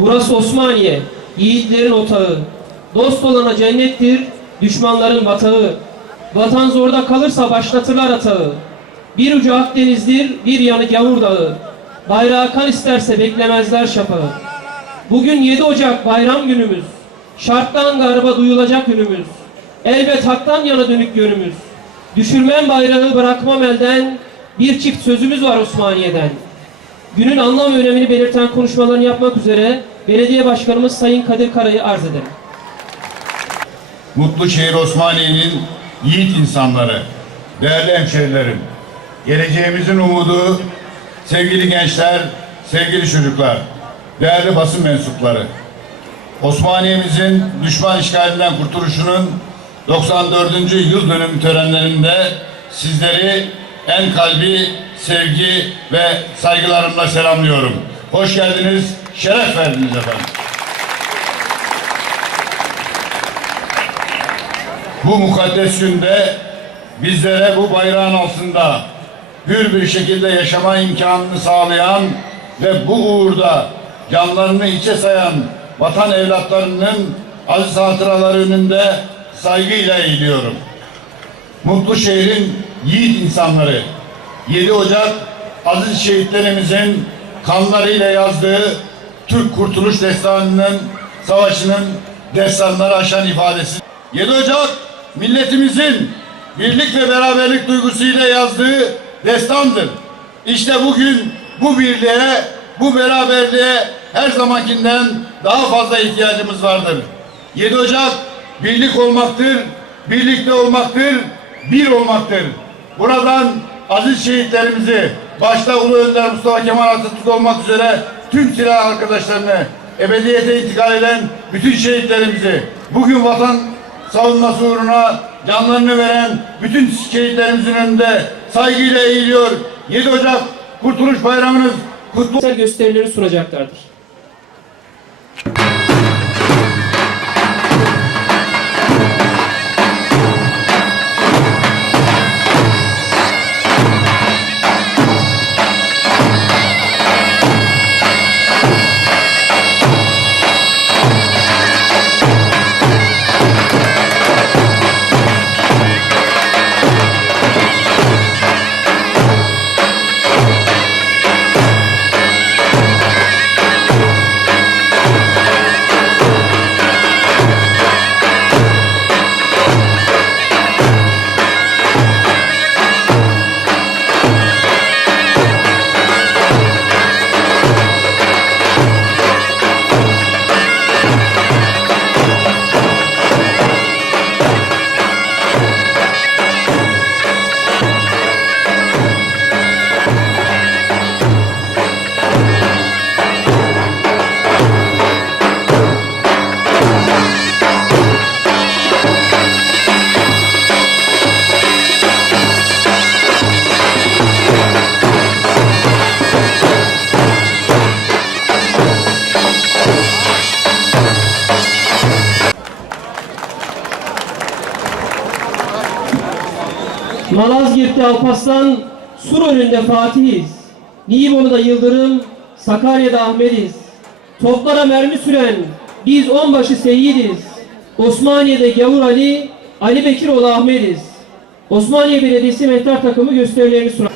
Burası Osmaniye, yiğitlerin otağı. Dost olana cennettir, düşmanların batağı. Vatan zorda kalırsa başlatırlar atağı. Bir ucu Akdeniz'dir, bir yanı Gavur Dağı. Bayrağı kan isterse beklemezler şafağı. Bugün 7 Ocak bayram günümüz. Şarttan garba duyulacak ünümüz. Elbet haktan yana dönük yönümüz. Düşürmem bayrağı bırakmam elden. Bir çift sözümüz var Osmaniye'den. Günün anlam ve önemini belirten konuşmalarını yapmak üzere Belediye Başkanımız Sayın Kadir Kara'yı arz ederim. Mutlu şehir Osmaniye'nin yiğit insanları, değerli hemşerilerim, geleceğimizin umudu, sevgili gençler, sevgili çocuklar, değerli basın mensupları. Osmaniye'mizin düşman işgalinden kurtuluşunun 94. yıl dönümü törenlerinde sizleri en kalbi sevgi ve saygılarımla selamlıyorum. Hoş geldiniz, şeref verdiniz efendim. Bu mukaddes günde bizlere bu bayrağın altında hür bir şekilde yaşama imkanını sağlayan ve bu uğurda canlarını içe sayan vatan evlatlarının aziz hatıraları önünde saygıyla eğiliyorum. Mutlu şehrin yiğit insanları 7 Ocak aziz şehitlerimizin kanlarıyla yazdığı Türk Kurtuluş Destanı'nın savaşının destanları aşan ifadesi. 7 Ocak milletimizin birlik ve beraberlik duygusuyla yazdığı destandır. İşte bugün bu birliğe, bu beraberliğe her zamankinden daha fazla ihtiyacımız vardır. 7 Ocak birlik olmaktır, birlikte olmaktır, bir olmaktır. Buradan aziz şehitlerimizi, başta Ulu Önder Mustafa Kemal Atatürk olmak üzere tüm silah arkadaşlarını, ebediyete intikal eden bütün şehitlerimizi, bugün vatan savunması uğruna canlarını veren bütün şehitlerimizin önünde saygıyla eğiliyor. 7 Ocak Kurtuluş Bayramınız kutlu gösterileri sunacaklardır. Malazgirt'te Alparslan, Sur önünde Fatihiz. Nibolu'da Yıldırım, Sakarya'da Ahmediz. Toplara mermi süren biz onbaşı Seyyidiz. Osmaniye'de Gavur Ali, Ali Bekiroğlu Ahmediz. Osmaniye Belediyesi mehter takımı gösterilerini sunar.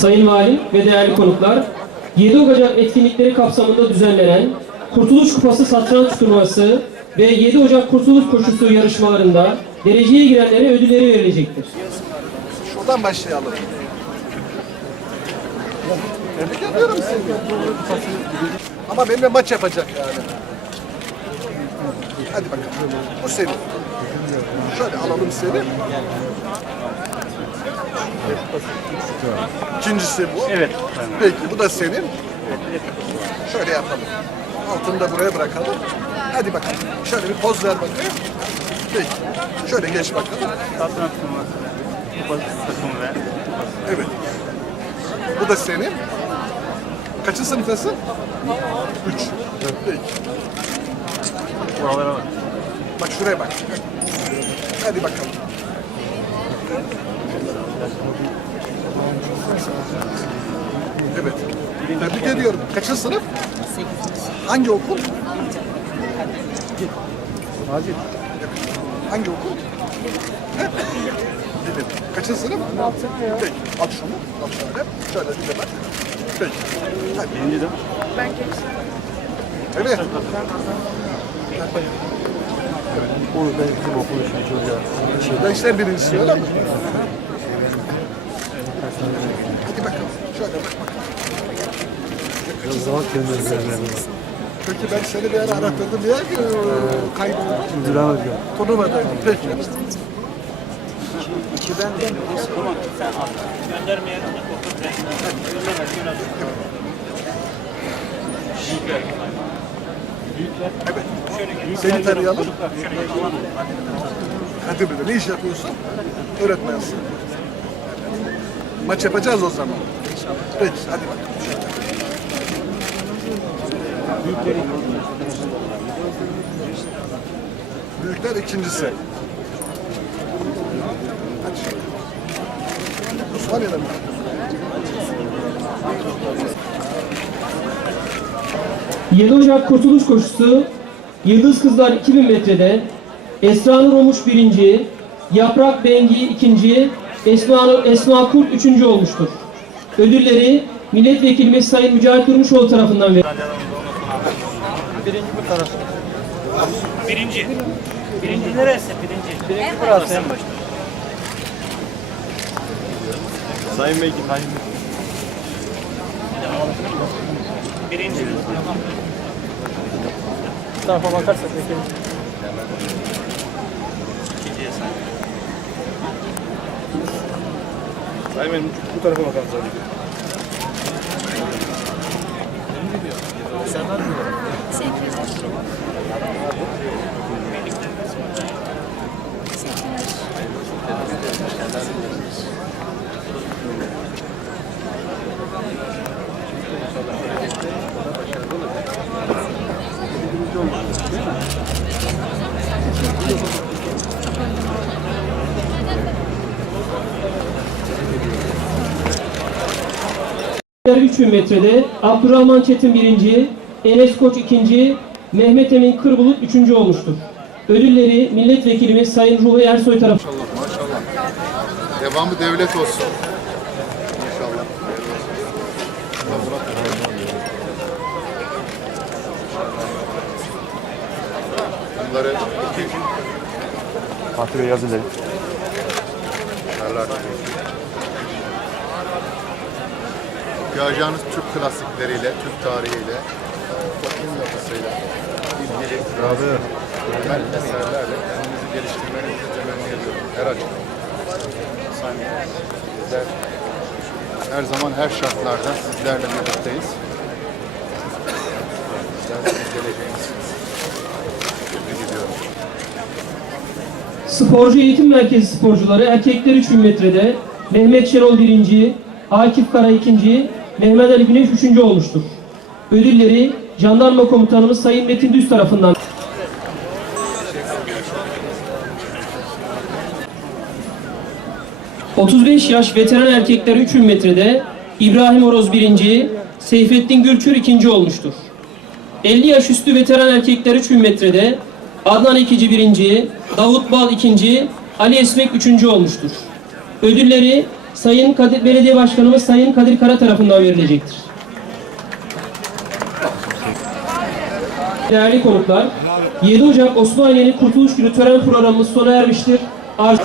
Sayın Valim ve değerli konuklar, 7 Ocak etkinlikleri kapsamında düzenlenen Kurtuluş Kupası satranç turnuvası ve 7 Ocak Kurtuluş Koşusu yarışmalarında dereceye girenlere ödülleri verilecektir. Şuradan başlayalım. Tebrik ediyorum seni. Ama benimle maç yapacak yani. Hadi bakalım. Bu senin. Şöyle alalım seni. İkincisi bu. Evet. Peki bu da senin. Şöyle yapalım. Altını da buraya bırakalım. Hadi bakalım. Şöyle bir poz ver bakayım. Peki. Şöyle geç bakalım. Kupası takımı ve Evet. Bu da senin. Kaçıncı sınıftasın? Üç. Peki. buralara bak. Bak şuraya bak. Hadi bakalım. Evet. Tebrik ediyorum. Kaçıncı sınıf? Hangi okul? Hacı. Hangi okul? Dedim. Kaçıncı sınıf? Peki. Al şunu. Al şöyle. Şöyle bir de bak. Peki. Hadi. Birinci de Evet. Onu ben bizim okul için çocuğa. Gençler birincisi öyle mi? Hadi bakalım. Şöyle bak bak. O zaman kendi üzerlerine. Peki ben seni bir ara arattırdım. Niye ki kayboldun? Müdüren hocam. Turnuvada. Peki. Evet. Seni tanıyalım. Kadirli'de ne iş yapıyorsun? Öğretmensin. Maç yapacağız o zaman. Peki hadi bakalım. Büyükler ikincisi. Osmaniye'de mi? ...7 Ocak Kurtuluş Koşusu... ...Yıldız Kızlar 2000 metrede... ...Esra Nur Omuş birinci... ...Yaprak Bengi ikinci... ...Esma, Esma Kurt üçüncü olmuştur. Ödülleri... ...Milletvekilimiz Sayın Mücahit Durmuşoğlu tarafından verildi. Birinci. Birinci neresi? Birinci. Birinci burası. En başta. Sayın Bey, Sayın Bey. Birinci. Bu tarafa bakarsak peki. İkinciye say. Sayın Bey, bu tarafa bakalım sadece. Diğer 3000 metrede Abdurrahman Çetin birinci, Enes Koç ikinci, Mehmet Emin Kırbulut üçüncü olmuştur. Ödülleri milletvekilimiz Sayın Ruhi Ersoy tarafından Maşallah. Devamı devlet olsun. İnşallah. Bunları Fatih Bey yazın dedim. Okuyacağınız Türk klasikleriyle, Türk tarihiyle, toplum yapısıyla ilgili temel eserlerle kendinizi geliştirmenizi temenni ediyorum. Her açıdan. Bizler her zaman her şartlarda sizlerle birlikteyiz. Sizler bizim geleceğimizsiniz. Tebrik ediyorum. Sporcu Eğitim Merkezi sporcuları erkekler 3000 metrede Mehmet Şenol birinci, Akif Kara ikinci, Mehmet Ali Güneş üçüncü olmuştur. Ödülleri Jandarma Komutanımız Sayın Metin Düz tarafından 35 yaş veteran erkekler 3000 metrede İbrahim Oroz birinci, Seyfettin Gülçür ikinci olmuştur. 50 yaş üstü veteran erkekler 3000 metrede Adnan Ekici birinci, Davut Bal ikinci, Ali Esmek üçüncü olmuştur. Ödülleri Sayın Kadir, Belediye Başkanımız Sayın Kadir Kara tarafından verilecektir. Değerli konuklar, 7 Ocak Osmaniye'nin Kurtuluş Günü tören programımız sona ermiştir. Arz